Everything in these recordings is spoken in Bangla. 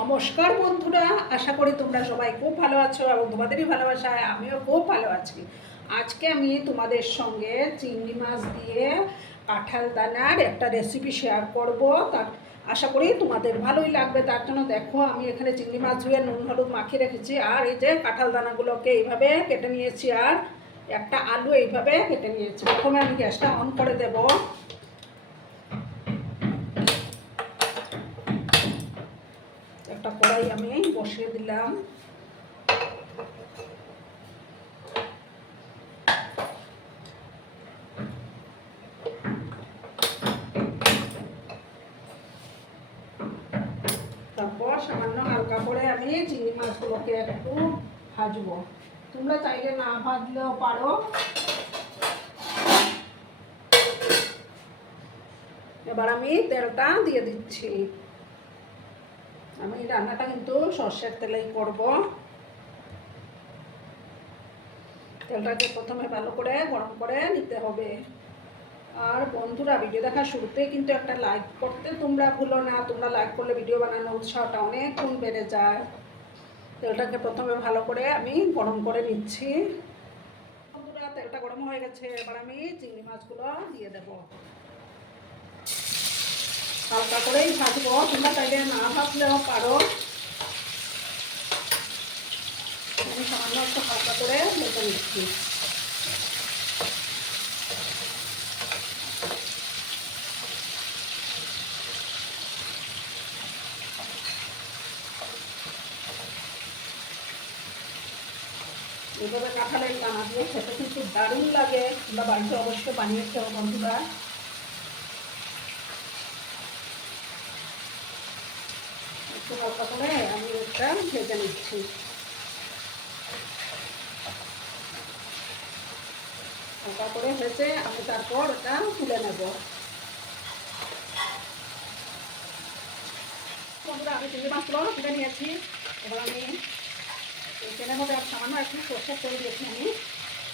নমস্কার বন্ধুরা, আশা করি তোমরা সবাই খুব ভালো আছো এবং তোমাদেরই ভালোবাসায় আমিও খুব ভালো আছি। আজকে আমি তোমাদের সঙ্গে চিংড়ি মাছ দিয়ে কাঁঠাল দানার একটা রেসিপি শেয়ার করব। তার আশা করি তোমাদের ভালোই লাগবে। তার জন্য দেখো, আমি এখানে চিংড়ি মাছ ধুয়ে নুন, হলুদ মাখিয়ে রেখেছি। আর এই যে কাঁঠাল দানাগুলোকে এইভাবে কেটে নিয়েছি, আর একটা আলু এইভাবে কেটে নিয়েছি। প্রথমে আমি গ্যাসটা অন করে দেবো একটা কড়াই আমি বসিয়ে দিলাম। তারপর সামান্য হালকা করে আমি চিংড়ি মাছগুলোকে একটু ভাজবো। তোমরা চাইলে না ভাজলেও পারো। এবার আমি তেলটা দিয়ে দিচ্ছি। আমি রান্নাটা কিন্তু সর্ষের তেলেই করব। তেলটাকে প্রথমে ভালো করে গরম করে নিতে হবে। আর বন্ধুরা ভিডিও দেখার শুরুতেই কিন্তু একটা লাইক করতে তোমরা ভুলো না। তোমরা লাইক করলে ভিডিও বানানোর উৎসাহটা অনেক গুণ বেড়ে যায়। তেলটাকে প্রথমে ভালো করে আমি গরম করে নিচ্ছি। বন্ধুরা, তেলটা গরম হয়ে গেছে। এবার আমি চিংড়ি মাছগুলো দিয়ে দেবো। হালকা করেই ভাজবো, তোমরা চাইলে না ভাজলেও পারো। সামান্য একটু হালকা করে নিচ্ছি। এভাবে কাঁঠালের দানা দিয়ে খেতে কিন্তু দারুণ লাগে। তোমরা বাড়িতে অবশ্যই বানিয়ে খেও বন্ধুরা একটু হালকা করে আমি এটা ভেজে নিচ্ছি হালকা করে ভেজে আমি তারপর এটা তুলে নেব বন্ধুরা আমি চিংড়ি মাছগুলো তুলে নিয়েছি এবার আমি তেলের মধ্যে সামান্য একটু সর্ষে তেল দিয়েছি আমি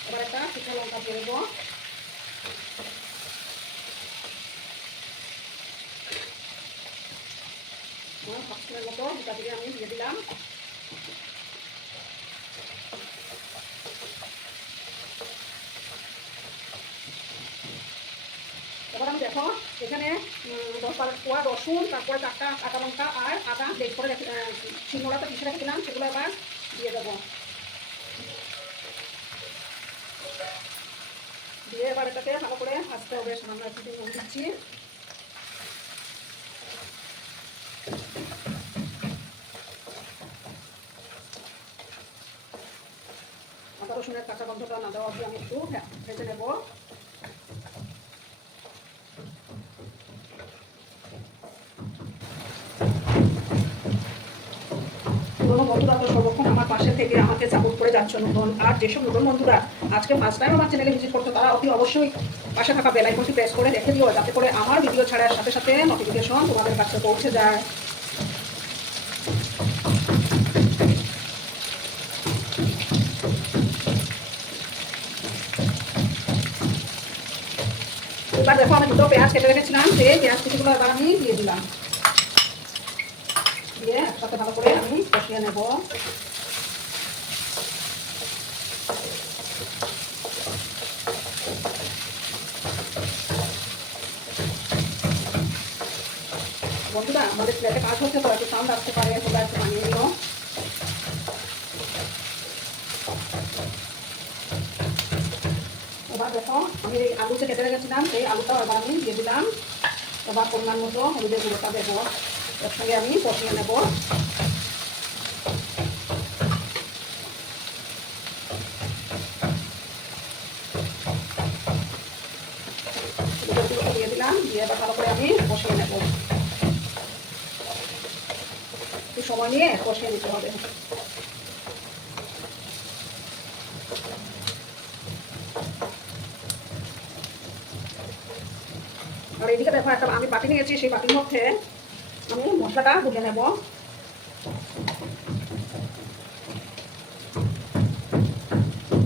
এবার একটা শুকনো লঙ্কা সবসময়ের মতো দুটা দিয়ে আমি দিয়ে দিলাম। এবার আমি দেখো, এখানে দশ বারো কোয়া রসুন, তারপরে চারটা কাঁচা লঙ্কা আর আদা বেশ করে শিলনোড়াতে পিছিয়ে রেখেছিলাম, সেগুলো এবার দিয়ে দেবো। দিয়ে এবার এটাকে ভালো করে ভাজতে হবে, সামান্য একটু দিচ্ছি। রসুনের কাঁচা গন্ধটা না দেওয়া আমি একটু ভে- ভেজে নেব। বন্ধুরা, তো সর্বক্ষণ আমার পাশে থেকে আমাকে করে যাচ্ছ, নতুন আর যেসব নতুন বন্ধুরা আজকে তারা অবশ্যই পাশে থাকা প্রেস করে রেখে যাতে করে আমার ভিডিও ছাড়ার সাথে সাথে নোটিফিকেশন তোমাদের কাছে পৌঁছে যায়। এবার দেখো আমি দুটো পেঁয়াজ কেটে রেখেছিলাম, সেই পেঁয়াজ কুচিগুলো এবার আমি দিয়ে দিলাম। দিয়ে একসাথে ভালো করে আমি কষিয়ে নেব। বন্ধুরা, আমাদের প্লেটে কাজ হচ্ছে তো, একটু সাউন্ড আসতে পারে, তোমরা একটু বানিয়ে নিও। এবার দেখো, আমি এই আলু কেটে রেখেছিলাম সেই আলুটাও এবার আমি দিয়ে দিলাম। এবার পরিমাণ মতো হলুদের গুঁড়োটা দেবো। এর সঙ্গে আমি কষিয়ে নেব। সময় নিয়ে কষিয়ে নিতে হবে। এদিকে দেখো একটা আমি বাটি নিয়েছি, সেই বাটির মধ্যে আমি মশলাটা গুলে নেব।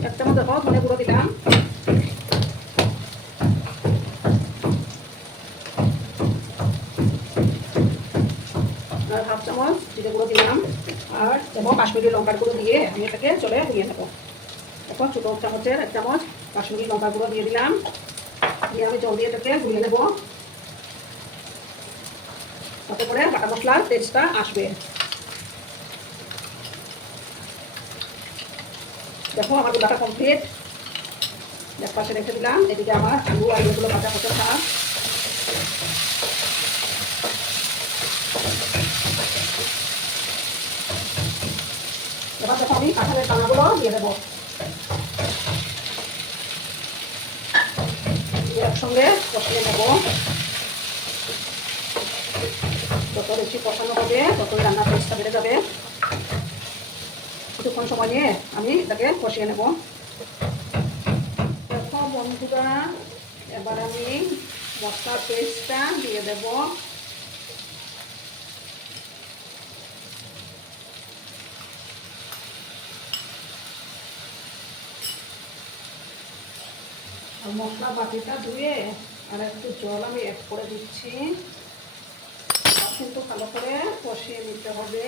এক চামচ দেখো, ধনে গুঁড়ো দিলাম। আর হাফ চামচ জিরে গুঁড়ো দিলাম। আর দেখো, কাশ্মীরি লঙ্কার গুঁড়ো দিয়ে আমি এটাকে চলে ধুয়ে নেব। দেখো, ছোটো চামচের এক চামচ কাশ্মীরি লঙ্কার গুঁড়ো দিয়ে দিলাম। দিয়ে আমি জল দিয়ে এটাকে ধুয়ে নেব। তাতে করে বাটা মশলার টেস্টটা আসবে। দেখো আমার গোলাটা কমপ্লিট এক পাশে রেখে দিলাম, এদিকে আমার আলু আলুগুলো ভাজা ভাজা থাক এবার দেখো আমি কাঁঠালের দানাগুলো দিয়ে দেবো। একসঙ্গে কষিয়ে নেব। যত বেশি কষানো হবে বেড়ে যাবে। কিছুক্ষণ সময় নিয়ে আমি এটাকে কষিয়ে নেব। দেখো বন্ধুরা, এবার আমি মশলার পেস্টটা দিয়ে দেব। মশলা বাটিটা ধুয়ে আর একটু জল আমি অ্যাড করে দিচ্ছি। কিন্তু ভালো করে কষিয়ে নিতে হবে।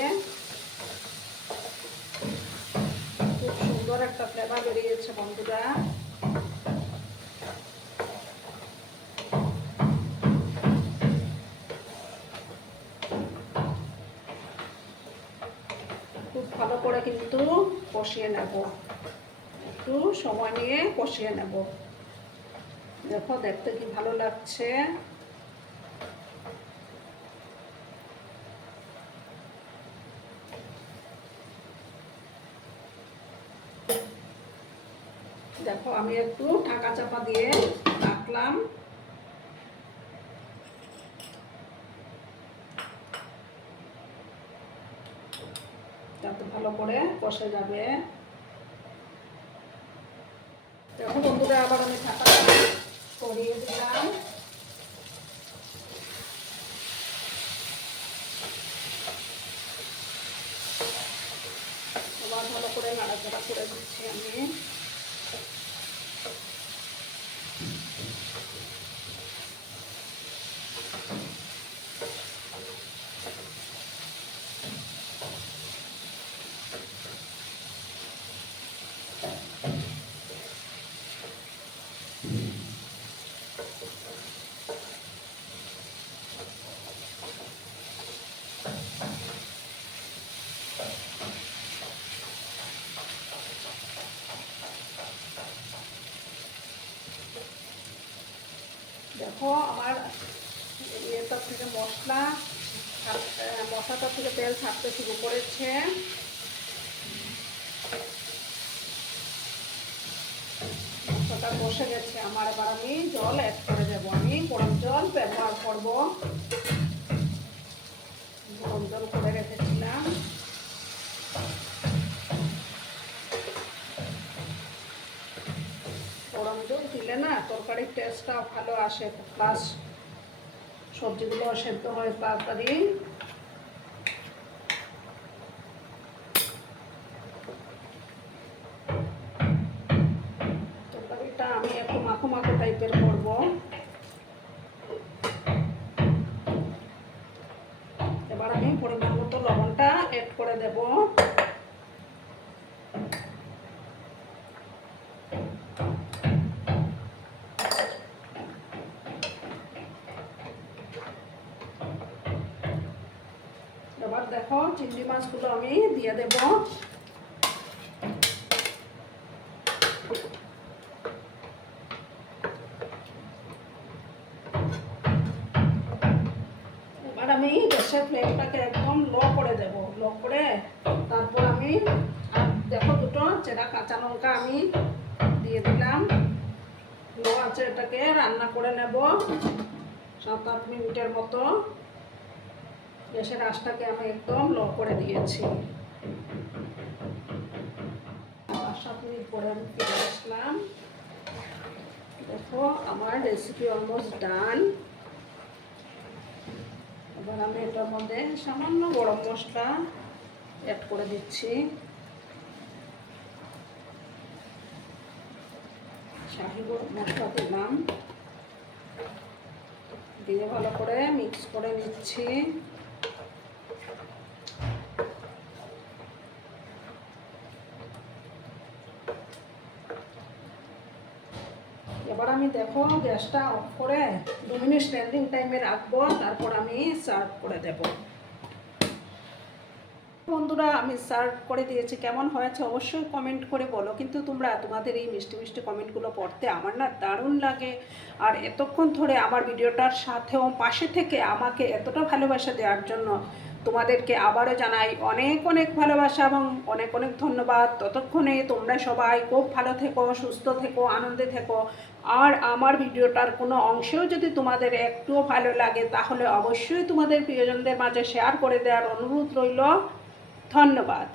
খুব সুন্দর একটা ফ্লেভার বেরিয়েছে বন্ধুরা। খুব ভালো করে কিন্তু কষিয়ে নেব। একটু সময় নিয়ে কষিয়ে নেব। দেখো, দেখতে কি ভালো লাগছে। দেখো, আমি একটু ঢাকা চাপা দিয়ে রাখলাম যাতে ভালো করে কষে যাবে। দেখো বন্ধুরা, আবার আমি ঢাকা সরিয়ে দিলাম। আবার ভালো করে নাড়াচাড়া করে দিচ্ছি আমি। দেখো আমার ইয়েটা থেকে মশলা ছাড়- আহ, মশলাটা থেকে তেল ছাড়তে শুরু করেছে। মশলাটা বসে গেছে আমার এবার আমি জল অ্যাড করে দেবো। আমি গরম জল ব্যবহার করব। গরম জল করে রেখেছিলাম। জল দিলে না তরকারির টেস্টটা ভালো আসে প্লাস সবজিগুলো সেদ্ধ হয় তাড়াতাড়ি। দেখো, চিংড়ি মাছগুলো আমি দিয়ে দেব। এবার আমি গ্যাসের ফ্লেমটাকে একদম লো করে দেব, লো করে তারপর আমি দেখো দুটো চেরা কাঁচা লঙ্কা আমি দিয়ে দিলাম। লো আছে এটাকে রান্না করে নেব, সাত আট মিনিটের মতো। গ্যাসের আঁচটাকে আমি একদম লো করে দিয়েছি। পাঁচ সাত পরে আমি আসলাম। দেখো, আমার রেসিপি অলমোস্ট ডান এবার আমি এটার মধ্যে সামান্য গরম মশলা অ্যাড করে দিচ্ছি। শাহি মশলা দিলাম। দিয়ে ভালো করে মিক্স করে নিচ্ছি এবার আমি দেখো, গ্যাসটা অফ করে দু মিনিট স্ট্যান্ডিং টাইমে রাখব, তারপর আমি সার্ভ করে দেব। বন্ধুরা, আমি সার্ভ করে দিয়েছি। কেমন হয়েছে অবশ্যই কমেন্ট করে বলো। কিন্তু তোমরা তোমাদের এই মিষ্টি মিষ্টি কমেন্টগুলো পড়তে আমার না দারুণ লাগে। আর এতক্ষণ ধরে আমার ভিডিওটার সাথেও পাশে থেকে আমাকে এতটা ভালোবাসা দেওয়ার জন্য তোমাদেরকে আবারও জানাই অনেক অনেক ভালোবাসা এবং অনেক অনেক ধন্যবাদ। ততক্ষণে তোমরা সবাই খুব ভালো থেকো, সুস্থ থেকো, আনন্দে থেকো। আর আমার ভিডিওটার কোনো অংশেও যদি তোমাদের একটুও ভালো লাগে, তাহলে অবশ্যই তোমাদের প্রিয়জনদের মাঝে শেয়ার করে দেওয়ার অনুরোধ রইল। ধন্যবাদ।